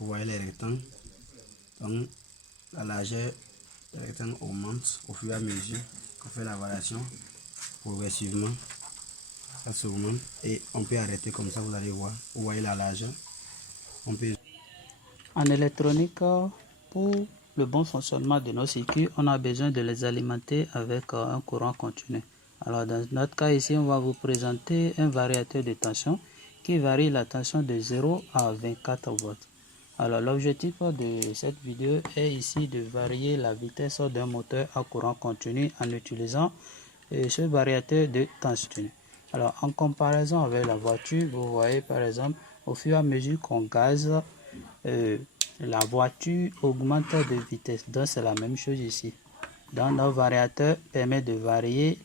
Vous voyez les rectangles. Donc, la largeur des rectangles augmente au fur et à mesure qu'on fait la variation progressivement. Ça s'augmente et on peut arrêter comme ça, vous allez voir. Vous voyez la largeur. On peut... En électronique, pour le bon fonctionnement de nos circuits, on a besoin de les alimenter avec un courant continu. Alors dans notre cas ici, on va vous présenter un variateur de tension qui varie la tension de 0 à 24 volts. Alors l'objectif de cette vidéo est ici de varier la vitesse d'un moteur à courant continu en utilisant ce variateur de tension. Alors en comparaison avec la voiture, vous voyez par exemple au fur et à mesure qu'on gaze, la voiture augmente de vitesse. Donc c'est la même chose ici. Donc notre variateur permet de varier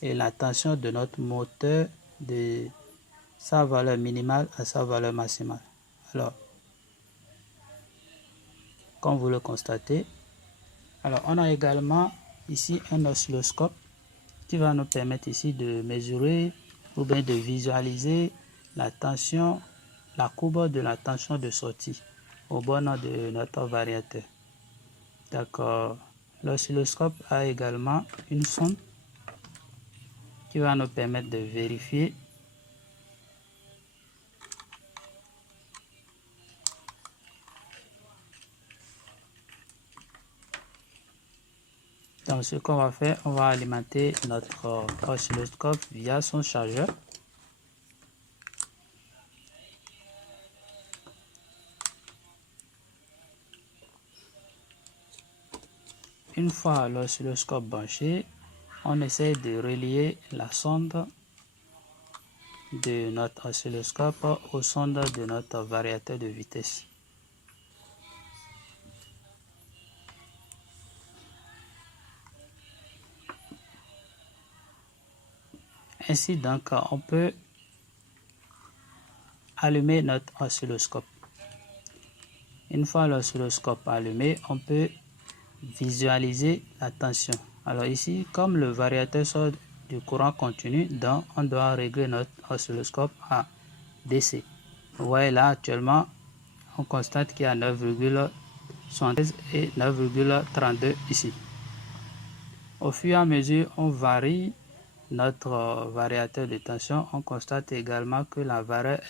la tension de notre moteur de sa valeur minimale à sa valeur maximale. Alors, comme vous le constatez, alors on a également ici un oscilloscope qui va nous permettre ici de mesurer ou bien de visualiser la tension, la courbe de la tension de sortie au borne de notre variateur. D'accord. L'oscilloscope a également une sonde qui va nous permettre de vérifier Donc ce qu'on va faire, on va alimenter notre oscilloscope via son chargeur. Une fois l'oscilloscope branché, on essaie de relier la sonde de notre oscilloscope aux sondes de notre variateur de vitesse. Ainsi donc, on peut allumer notre oscilloscope. Une fois l'oscilloscope allumé, on peut visualiser la tension. Alors ici, comme le variateur sort du courant continu, donc on doit régler notre oscilloscope à DC. Vous voyez là actuellement, on constate qu'il y a 9,73 et 9,32 ici. Au fur et à mesure, on varie notre variateur de tension. On constate également que la valeur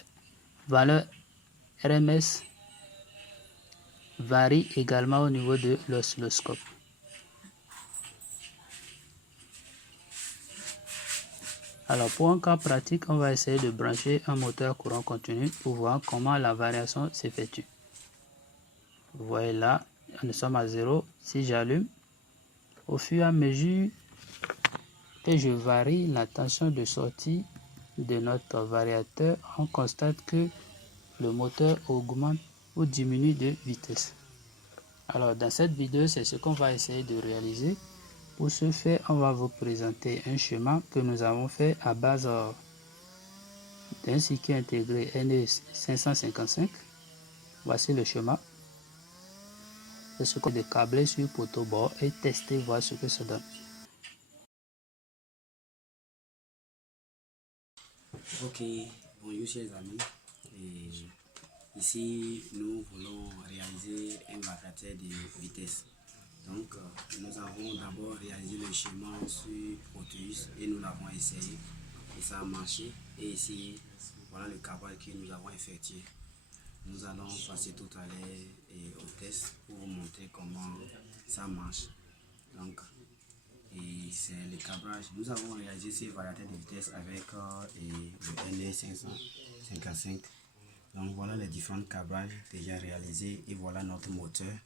RMS varie également au niveau de l'oscilloscope. Alors pour un cas pratique, on va essayer de brancher un moteur courant continu pour voir comment la variation s'effectue. Vous voyez là, nous sommes à 0. Si j'allume, au fur et à mesure que je varie la tension de sortie de notre variateur, on constate que le moteur augmente ou diminue de vitesse. Alors dans cette vidéo, c'est ce qu'on va essayer de réaliser. Pour ce faire, on va vous présenter un schéma que nous avons fait à base d'un circuit intégré NE555. Voici le schéma. C'est ce qu'on a câblé sur poteau bord et tester, voir ce que ça donne. Ok, bonjour chers amis. Et ici, nous voulons réaliser un variateur de vitesse. Donc, nous avons d'abord réalisé le schéma sur Proteus et nous l'avons essayé et ça a marché. Et ici, voilà le câblage que nous avons effectué. Nous allons passer tout à l'heure au test pour vous montrer comment ça marche. Donc, et c'est le câblage. Nous avons réalisé ces variateurs de vitesse avec le NE555. Donc voilà les différents câblages déjà réalisés et voilà notre moteur.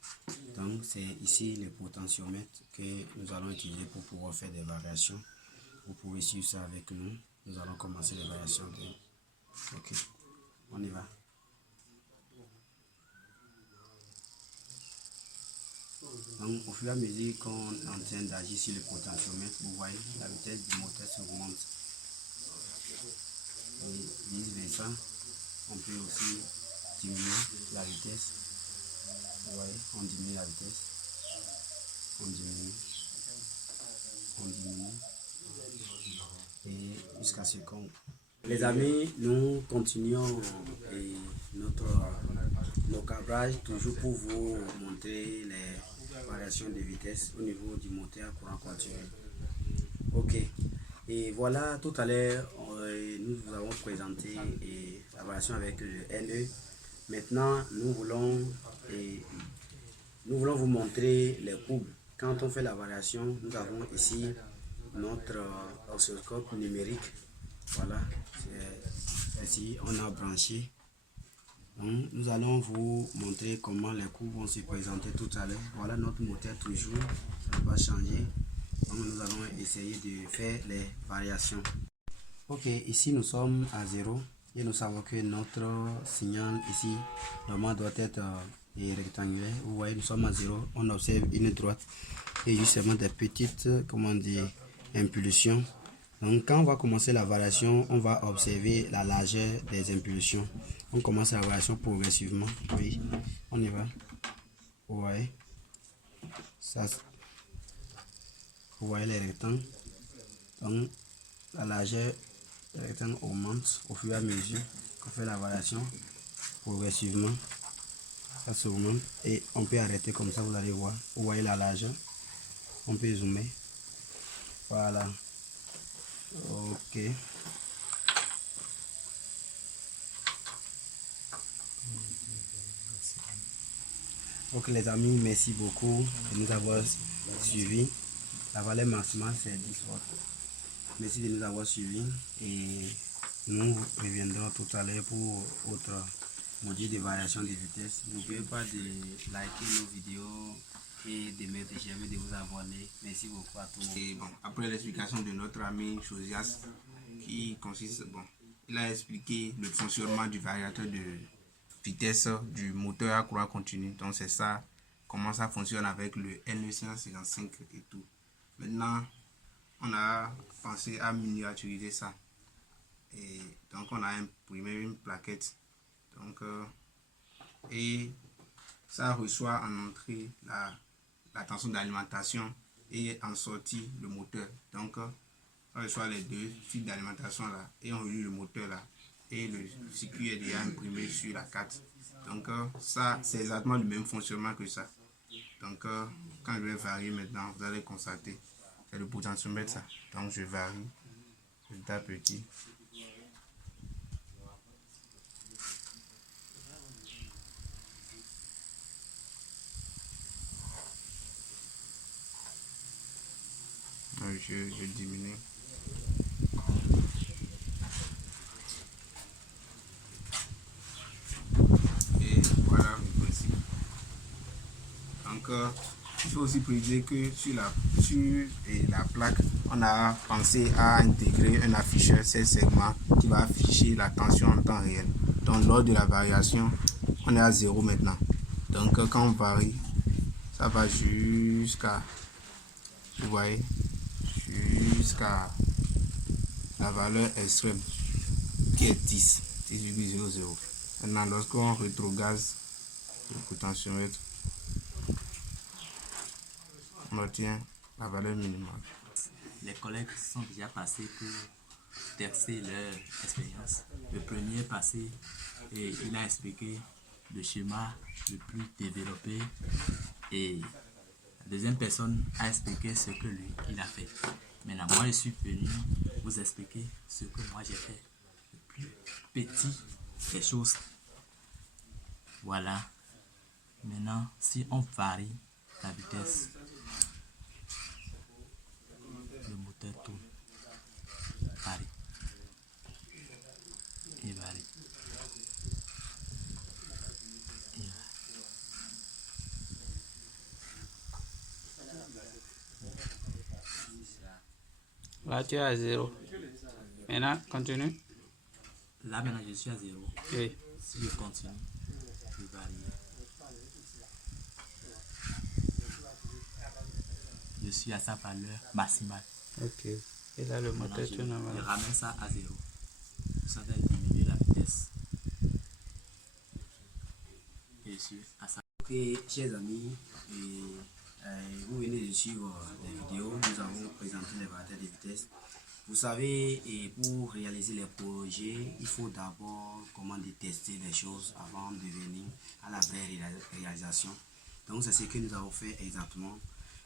Donc c'est ici le potentiomètre que nous allons utiliser pour pouvoir faire des variations. Vous pouvez suivre ça avec nous. Nous allons commencer les variations. Ok, on y va. Donc au fur et à mesure qu'on est en train d'agir sur le potentiomètre, vous voyez la vitesse du moteur s'augmente. Et vice versa, on peut aussi diminuer la vitesse. Vous voyez, on diminue la vitesse, on diminue, et jusqu'à ce qu'on... Les amis, nous continuons nos câbles cadrage toujours pour vous montrer les variations de vitesse au niveau du moteur courant continu. Ok, et voilà, tout à l'heure nous vous avons présenté la variation avec le NE. Maintenant nous voulons vous montrer les courbes. Quand on fait la variation, nous avons ici notre oscilloscope numérique. Voilà, c'est ici on a branché. Donc, nous allons vous montrer comment les courbes vont se présenter tout à l'heure. Voilà notre moteur toujours, ça ne va pas changer. Donc nous allons essayer de faire les variations. Ok, ici nous sommes à 0 et nous savons que notre signal ici normalement doit être rectangulaire. Vous voyez, nous sommes à 0, on observe une droite et justement des petites, comment dire, impulsions. Donc quand on va commencer la variation, on va observer la largeur des impulsions. On commence la variation progressivement. Oui, on y va. Vous voyez, ça, vous voyez les rectangles. Donc la largeur des rectangles augmente au fur et à mesure qu'on fait la variation progressivement. Ça se augmente et on peut arrêter comme ça, vous allez voir. Vous voyez la largeur. On peut zoomer. Voilà. Ok. Ok les amis, merci beaucoup de nous avoir suivis. La valeur maximale c'est 10 volts. Merci de nous avoir suivis et nous reviendrons tout à l'heure pour autre module de variation de vitesse. N'oubliez pas de liker nos vidéos et de mettre j'aime, de vous abonner. Merci beaucoup à tous. Et bon, après l'explication de notre ami Josias, qui consiste, bon, il a expliqué le fonctionnement du variateur de vitesse du moteur à courant continu. Donc c'est ça, comment ça fonctionne avec le NE555 et tout. Maintenant, on a pensé à miniaturiser ça. Et donc on a imprimé une plaquette. Donc, et ça reçoit en entrée la tension d'alimentation et en sortie le moteur. Donc on reçoit les deux fils d'alimentation là et on relie le moteur là et le circuit est déjà imprimé sur la carte. Donc ça c'est exactement le même fonctionnement que ça. Donc quand je vais varier maintenant, vous allez constater, c'est le potentiomètre ça. Donc je varie petit à petit. Je diminue. Et voilà le principe. Donc, il faut aussi préciser que sur la plaque, on a pensé à intégrer un afficheur 16 segments qui va afficher la tension en temps réel. Donc, lors de la variation, on est à 0 maintenant. Donc, quand on varie, ça va jusqu'à, vous voyez, jusqu'à la valeur extrême qui est 10,00. Maintenant, lorsqu'on rétrogaz le potentiomètre, on obtient la valeur minimale. Les collègues sont déjà passés pour tester leur expérience. Le premier est passé et il a expliqué le schéma le plus développé et la deuxième personne a expliqué ce que lui, il a fait. Maintenant, moi, je suis venu vous expliquer ce que moi j'ai fait. Le plus petit des choses. Voilà. Maintenant, si on varie la vitesse, le moteur tourne. Varie. Et varie. Et varie. Là, tu es à 0. Maintenant, continue. Là, maintenant, je suis à 0. Oui. Si je continue, je varie. Je suis à sa valeur maximale. Ok. Et là, le Maintenant, moteur je tourne normal. ramène ça à 0. Ça va diminuer la vitesse. Et je suis à sa. Ok, chers amis, vous venez de suivre les vidéos. Nous avons présenté les variateurs de vitesse. Vous savez, et pour réaliser les projets, il faut d'abord tester les choses avant de venir à la vraie réalisation. Donc c'est ce que nous avons fait exactement.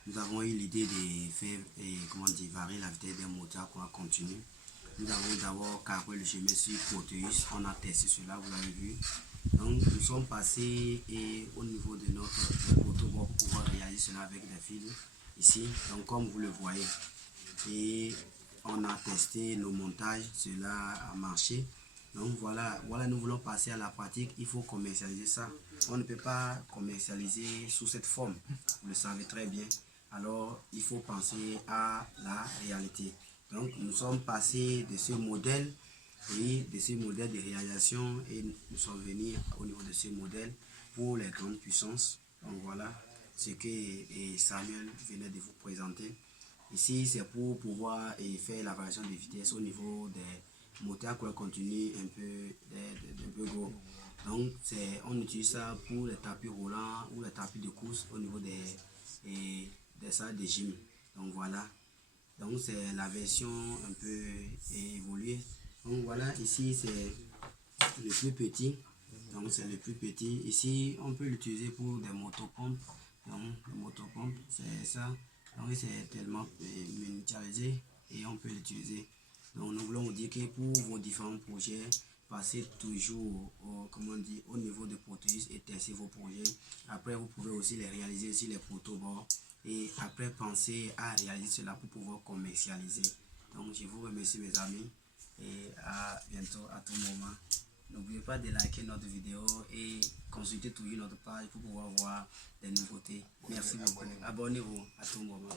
Nous avons eu l'idée de faire varier la vitesse des moteurs à courant continu. Nous avons d'abord carré le chemin sur Proteus. On a testé cela, vous l'avez vu. Donc nous sommes passés au niveau de notre protobord pour pouvoir réaliser cela avec des fils ici. Donc comme vous le voyez. Et on a testé nos montages, cela a marché. Donc voilà, nous voulons passer à la pratique. Il faut commercialiser ça. On ne peut pas commercialiser sous cette forme. Vous le savez très bien. Alors il faut penser à la réalité. Donc nous sommes passés de ce modèle de réalisation et nous sommes venus au niveau de ce modèle pour les grandes puissances. Donc voilà ce que Samuel venait de vous présenter. Ici c'est pour pouvoir faire la variation de vitesse au niveau des moteurs à courant continu un peu gros. Donc on utilise ça pour les tapis roulants ou les tapis de course au niveau des salles de gym. Donc voilà. Donc c'est la version un peu évoluée. Donc voilà, ici c'est le plus petit. Donc c'est le plus petit. Ici on peut l'utiliser pour des motopompes. Donc le motopompe c'est ça. Donc c'est tellement miniaturisé et on peut l'utiliser. Donc nous voulons vous dire que pour vos différents projets, passez toujours au niveau de Proteus et testez vos projets. Après vous pouvez aussi les réaliser sur les protoboards. Et après, pensez à réaliser cela pour pouvoir commercialiser. Donc, je vous remercie mes amis et à bientôt à tout moment. N'oubliez pas de liker notre vidéo et consulter toujours notre page pour pouvoir voir des nouveautés. Merci beaucoup. Abonnez-vous à tout moment.